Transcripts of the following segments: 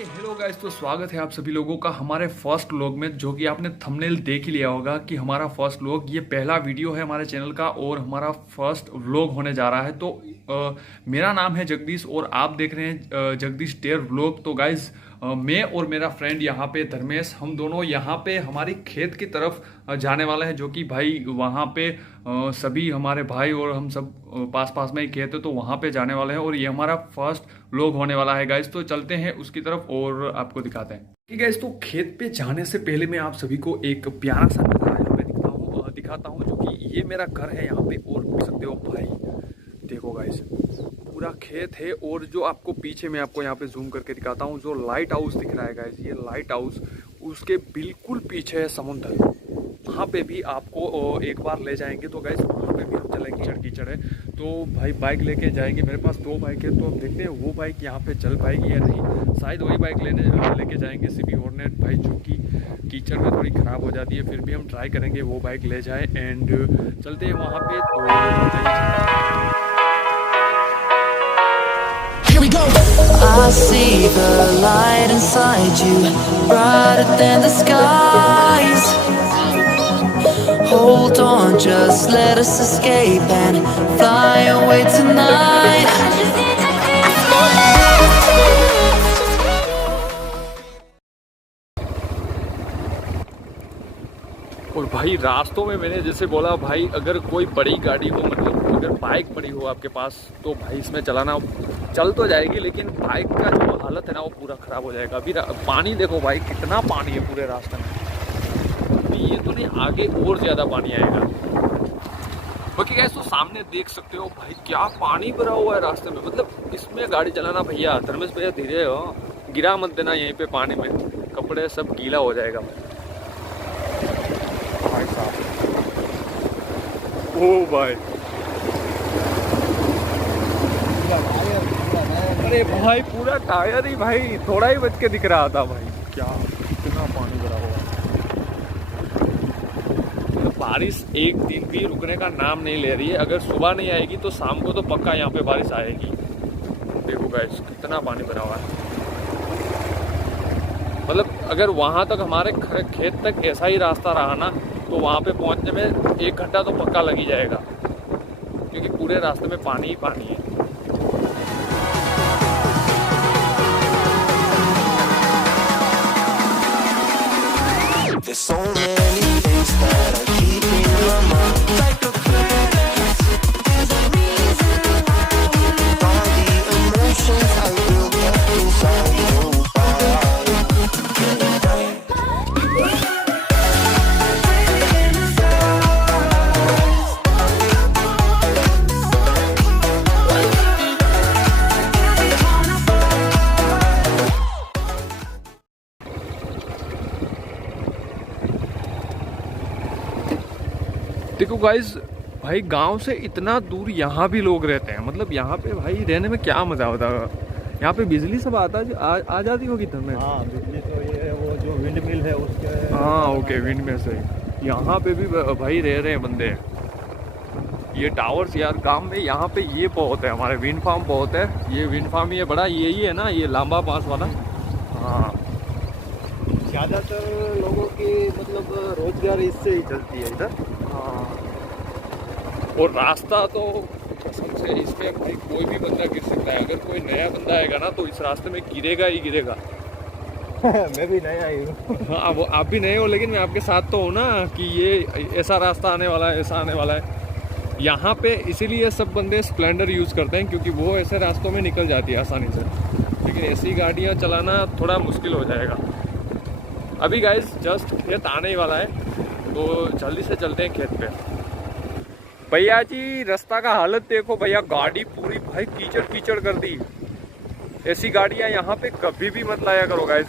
Okay hello guys, तो स्वागत है आप सभी लोगों का हमारे फर्स्ट व्लॉग में, जो कि आपने थंबनेल देख ही लिया होगा कि हमारा फर्स्ट व्लॉग ये पहला वीडियो है हमारे चैनल का और हमारा फर्स्ट व्लॉग होने जा रहा है। तो मेरा नाम है जगदीश और आप देख रहे हैं जगदीश डेयर व्लॉग। तो गाइस मैं और मेरा फ्रेंड यहाँ पे धर्मेश, हम दोनों यहाँ पे हमारी खेत की तरफ जाने वाले हैं, जो कि भाई वहाँ पे सभी हमारे भाई और हम सब पास पास में ही खेत है, तो वहाँ पे जाने वाले हैं और ये हमारा फर्स्ट व्लॉग होने वाला है गाइस। तो चलते हैं उसकी तरफ और आपको दिखाते हैं। ठीक है गाइस, तो खेत पे जाने से पहले मैं आप सभी को एक प्यारा सा नजारा यहाँ पे दिखाता हूँ, जो कि ये मेरा घर है यहाँ पे और देख सकते हो भाई, देखो गाइस पूरा खेत है। और जो आपको पीछे मैं आपको यहाँ पे जूम करके दिखाता हूँ, जो लाइट हाउस दिख रहा है गाइस, ये लाइट हाउस उसके बिल्कुल पीछे है समुद्र। वहाँ पे भी आपको एक बार ले जाएंगे। तो गाइस वहाँ पे भी हम चलेंगे, कीचड़ है तो भाई बाइक लेके जाएंगे। मेरे पास 2 बाइक है, तो अब देखते हैं वो बाइक यहाँ पे चल पाएगी या नहीं। शायद वही बाइक लेके जाएंगे सीबी हॉर्नेट भाई, जो कि कीचड़ में थोड़ी ख़राब हो जाती है, फिर भी हम ट्राई करेंगे वो बाइक ले जाए एंड चलते हैं वहाँ पे। तो I see the light inside you, brighter than the skies. Hold on, just let us escape and fly away tonight. और भाई रास्तों में मैंने जैसे बोला भाई, अगर कोई बड़ी गाड़ी हो, मतलब अगर बाइक बड़ी हो आपके पास, तो भाई इसमें चलाना चल तो जाएगी, लेकिन बाइक का जो हालत है ना वो पूरा ख़राब हो जाएगा। अभी पानी देखो भाई, कितना पानी है पूरे रास्ते में। अभी ये तो नहीं, आगे और ज़्यादा पानी आएगा। बाकी गाइस तो सामने देख सकते हो भाई, क्या पानी भरा हुआ है रास्ते में। मतलब इसमें गाड़ी चलाना भैया, धर्मेश भैया धीरे हो, गिरा मत देना यहीं पे पानी में, कपड़े सब गीला हो जाएगा भाई साहब। ओ भाई, अरे भाई पूरा टायर ही भाई, थोड़ा ही बच के दिख रहा था भाई। क्या कितना पानी भरा हुआ है। तो बारिश एक दिन भी रुकने का नाम नहीं ले रही है। अगर सुबह नहीं आएगी तो शाम को तो पक्का यहाँ पे बारिश आएगी। देखो गाइस कितना पानी भरा हुआ है। मतलब अगर वहाँ तक हमारे खेत तक ऐसा ही रास्ता रहा ना, तो वहाँ पे पहुँचने में 1 घंटा तो पक्का लग ही जाएगा, क्योंकि पूरे रास्ते में पानी ही पानी है। There's so many things that I keep in my mind. Like a planet, there's a reason why. All the emotions I built up inside you. देखो गाइस भाई, गांव से इतना दूर यहाँ भी लोग रहते हैं। मतलब यहाँ पे भाई रहने में क्या मजा होता है। यहाँ पे बिजली सब आ जाती होगी तुम्हें। हाँ बिजली तो ये वो जो विंड मिल है उसके। हाँ ओके, विंड में से यहाँ पे भी भाई रह रहे हैं बंदे। ये टावर्स यार गांव में यहाँ पे ये बहुत है, हमारे विंड फार्म बहुत है। ये विंड फार्म ये बड़ा यही है ना, ये लांबा पास वाला। हाँ ज़्यादातर लोगों की मतलब रोजगार इससे ही चलती है इधर। हाँ, और रास्ता तो कसम से इसमें भाई कोई भी बंदा गिर सकता है। अगर कोई नया बंदा आएगा ना तो इस रास्ते में गिरेगा ही गिरेगा। मैं भी नया ही हूँ। हाँ वो आप भी नए हो, लेकिन मैं आपके साथ तो हूँ ना, कि ये ऐसा रास्ता आने वाला है, ऐसा आने वाला है यहाँ पे। इसीलिए सब बंदे स्प्लेंडर यूज़ करते हैं, क्योंकि वो ऐसे रास्तों में निकल जाती है आसानी से। लेकिन ऐसी गाड़ियाँ चलाना थोड़ा मुश्किल हो जाएगा। अभी गाइस जस्ट खेत आने ही वाला है, तो जल्दी से चलते हैं खेत पे। भैया जी रास्ता का हालत देखो भैया, गाड़ी पूरी भाई कीचड़ कीचड़ कर दी। ऐसी गाड़ियाँ यहाँ पे कभी भी मत लाया करो गाइस।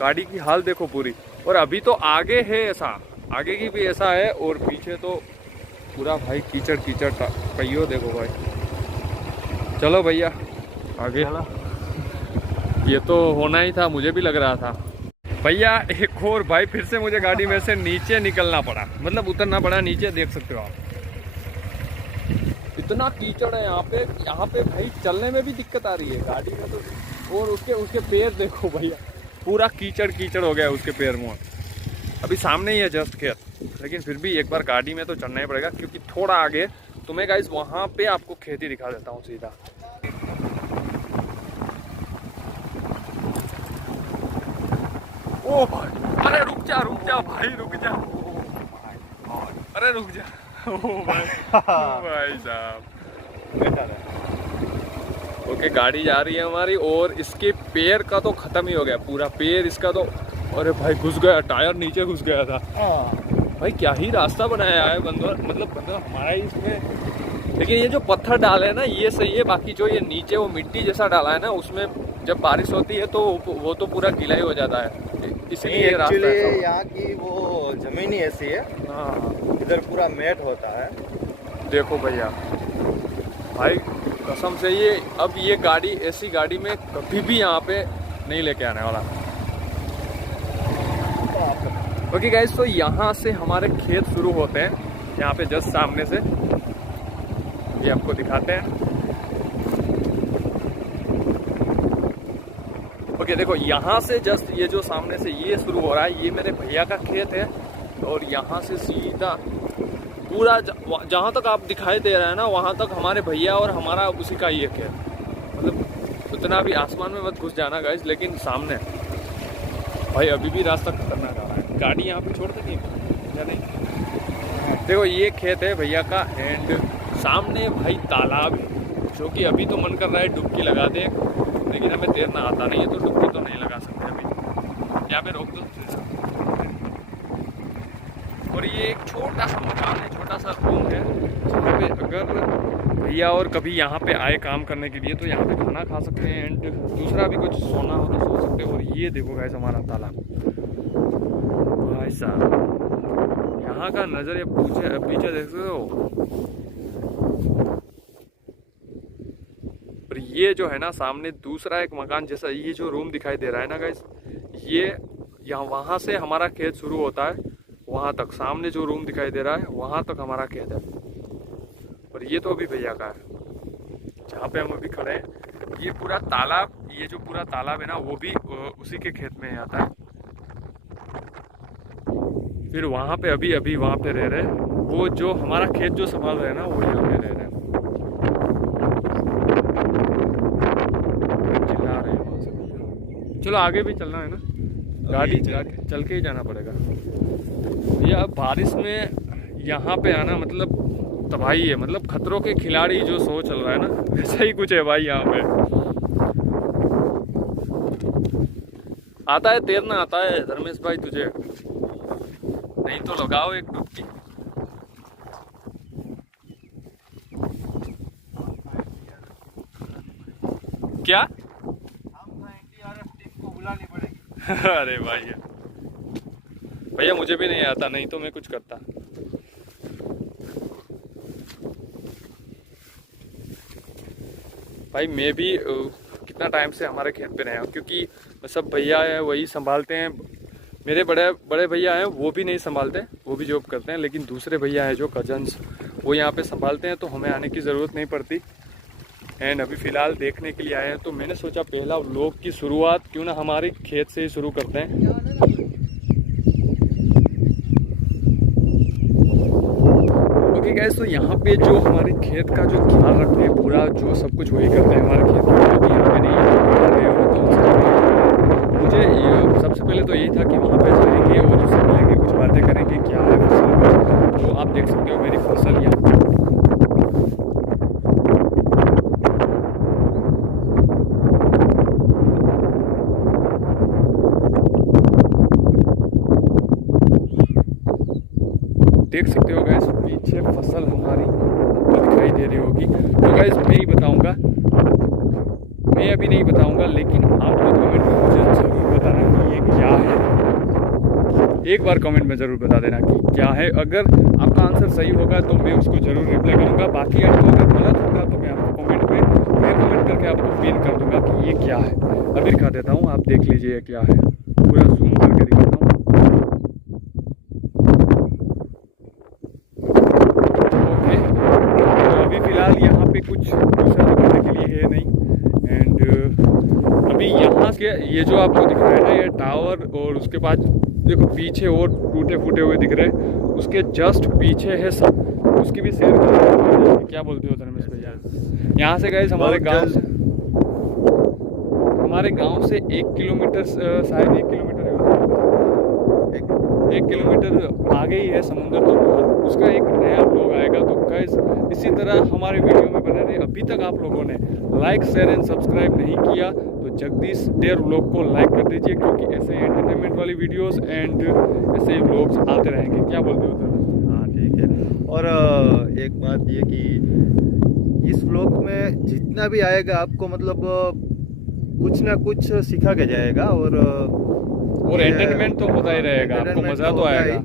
गाड़ी की हाल देखो पूरी। और अभी तो आगे है ऐसा, आगे की भी ऐसा है, और पीछे तो पूरा भाई कीचड़ कीचड़ था। पहियो देखो भाई। चलो भैया आगे। ये तो होना ही था, मुझे भी लग रहा था। भैया एक और भाई, फिर से मुझे गाड़ी में से नीचे निकलना पड़ा, मतलब उतरना पड़ा नीचे। देख सकते हो आप इतना कीचड़ है यहाँ पे भाई, चलने में भी दिक्कत आ रही है। गाड़ी में तो और उसके उसके पैर देखो भैया, पूरा कीचड़ कीचड़ हो गया उसके पैर में। अभी सामने ही है जस्ट खेत, लेकिन फिर भी एक बार गाड़ी में तो चढ़ना ही पड़ेगा, क्योंकि थोड़ा आगे तो मैं गाइस वहाँ पे आपको खेती दिखा देता हूँ सीधा। ओ भाई, अरे रुक जा भाई, रुक जा, अरे रुक जा। ओ भाई, भाई साहब। ओके, गाड़ी जा रही है हमारी, और इसके पैर का तो खत्म ही हो गया पूरा पैर इसका तो। अरे भाई घुस गया, टायर नीचे घुस गया था भाई। क्या ही रास्ता बनाया है बंदर, मतलब बंदर हमारा ही इसमें। लेकिन ये जो पत्थर डाले है ना ये सही है, बाकी जो ये नीचे वो मिट्टी जैसा डाला है ना, उसमें जब बारिश होती है तो वो तो पूरा गीला ही हो जाता है, इसलिए एक्चुअली यहाँ की वो जमीन ही ऐसी है। हाँ, इधर पूरा मैट होता है। देखो भैया भाई कसम से ये अब ये गाड़ी ऐसी गाड़ी में कभी भी यहाँ पे नहीं लेके आने वाला। ओके गाइस, तो यहाँ से हमारे खेत शुरू होते हैं, यहाँ पे जस्ट सामने से ये आपको दिखाते हैं। ओके देखो, यहाँ से जस्ट ये जो सामने से ये शुरू हो रहा है, ये मेरे भैया का खेत है, और यहाँ से सीधा पूरा जहाँ तक आप दिखाई दे रहा है ना, वहाँ तक हमारे भैया और हमारा उसी का ही है खेत। मतलब उतना भी आसमान में मत घुस जाना गाइस, लेकिन सामने भाई अभी भी रास्ता खतरनाक आ रहा है। गाड़ी यहाँ पे छोड़ देंगे या नहीं? देखो ये खेत है भैया का, एंड सामने भाई तालाब है, जो कि अभी तो मन कर रहा है डुबकी लगा दे, लेकिन हमें तैरना आता नहीं है तो डुबकी तो नहीं लगा सकते अभी। यहाँ पे रोक दो। और ये एक छोटा सा मकान है, छोटा सा रूम है, जहाँ पे अगर भैया और कभी यहाँ पे आए काम करने के लिए तो यहाँ पे खाना खा सकते हैं, एंड दूसरा भी कुछ सोना हो तो सो सकते हैं। और ये देखो गाइस हमारा तालाब भाई साहब, यहाँ का नज़र पीछे देख सकते हो। और ये जो है ना सामने दूसरा एक मकान जैसा ये जो रूम दिखाई दे रहा है ना गाइस, ये यहाँ वहाँ से हमारा खेत शुरू होता है, वहाँ तक सामने जो रूम दिखाई दे रहा है वहाँ तक हमारा खेत है। और ये तो अभी भैया का है जहाँ पे हम अभी खड़े हैं। ये पूरा तालाब, ये जो पूरा तालाब है ना वो भी उसी के खेत में आता है। फिर वहाँ पे अभी वहाँ पे रह रहे हैं, वो जो हमारा खेत जो संभाल रहे हैं ना वो यहाँ पे रह रहे हैं। चिल्ला रहे हैं वहाँ से। चलो आगे भी चलना है ना, गाड़ी चल के ही जाना पड़ेगा। या बारिश में यहाँ पे आना मतलब तबाही है, मतलब खतरों के खिलाड़ी जो शो चल रहा है ना वैसा ही कुछ है भाई। यहाँ पे आता है तैरना, आता है धर्मेश भाई तुझे? नहीं तो लगाओ एक डुबकी। क्या? हम एनडीआरएफ टीम को बुलानी पड़ेगी। अरे भाई भैया मुझे भी नहीं आता, नहीं तो मैं कुछ करता। भाई मैं भी कितना टाइम से हमारे खेत पे नहीं आया, क्योंकि सब भैया है वही संभालते हैं। मेरे बड़े भैया हैं वो भी नहीं संभालते, वो भी जॉब करते हैं, लेकिन दूसरे भैया हैं जो कजन्स वो यहाँ पे संभालते हैं, तो हमें आने की ज़रूरत नहीं पड़ती। एंड अभी फ़िलहाल देखने के लिए आए हैं, तो मैंने सोचा पहला व्लॉग की शुरुआत क्यों ना हमारे खेत से ही शुरू करते हैं। ओके गाइस, तो यहाँ पे जो हमारे खेत का जो ख्याल रखते हैं पूरा जो सब कुछ वही करते हैं हमारे खेत में, अभी यहाँ पे नहीं मुझे सबसे पहले तो यही था कि वहाँ पे जाएंगे और उससे मिलेंगे, कुछ बातें करेंगे क्या है फसल में। तो आप देख सकते हो मेरी फसल यहाँ देख सकते हो गाइस, पीछे फसल हमारी आपको दिखाई दे रही होगी। तो गाइस मैं अभी नहीं बताऊंगा, लेकिन आप लोग कमेंट में मुझे ज़रूर बताना कि ये क्या है। एक बार कमेंट में ज़रूर बता देना कि क्या है। अगर आपका आंसर सही होगा तो मैं उसको ज़रूर रिप्लाई करूँगा, बाकी अगर गलत होगा तो मैं आपको कमेंट करके आपको पिन कर दूँगा कि ये क्या है। अभी दिखा देता हूँ, आप देख लीजिए क्या है, पूरा जूम करके दिखाता हूँ। फिलहाल यहाँ पे कुछ दूसरा दिखाने के लिए है नहीं। एंड अभी यहाँ के ये जो आपको दिख रहा है ना ये टावर, और उसके बाद देखो पीछे और टूटे फूटे हुए दिख रहे हैं, उसके जस्ट पीछे है सब, उसकी भी शेयर करें। क्या बोलते हो धर्मेश भैया? यहाँ से गाइस हमारे गांव से 1 किलोमीटर, शायद 1 किलोमीटर है, 1 किलोमीटर आगे ही है समुंदर, तो उसका एक नया ब्लॉग आएगा। तो गाइस इसी तरह हमारे वीडियो में बने रहे। अभी तक आप लोगों ने लाइक शेयर एंड सब्सक्राइब नहीं किया तो जगदीश डेयर व्लॉग को लाइक कर दीजिए, क्योंकि ऐसे एंटरटेनमेंट वाली वीडियोस एंड ऐसे व्लॉग्स आते रहेंगे। क्या बोलते हो सर? हाँ ठीक है। और एक बात ये कि इस व्लॉग में जितना भी आएगा आपको मतलब कुछ ना कुछ सिखा के जाएगा, और एंटरटेनमेंट तो होता ही रहेगा, आपको entertainment मज़ा तो होता आएगा। ही।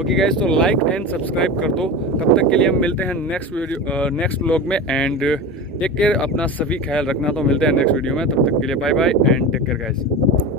ओके गाइस, तो लाइक एंड सब्सक्राइब कर दो। तब तक के लिए हम मिलते हैं नेक्स्ट व्लॉग में, एंड टेक केयर। अपना सभी ख्याल रखना। तो मिलते हैं नेक्स्ट वीडियो में, तब तक के लिए bye bye and take care guys.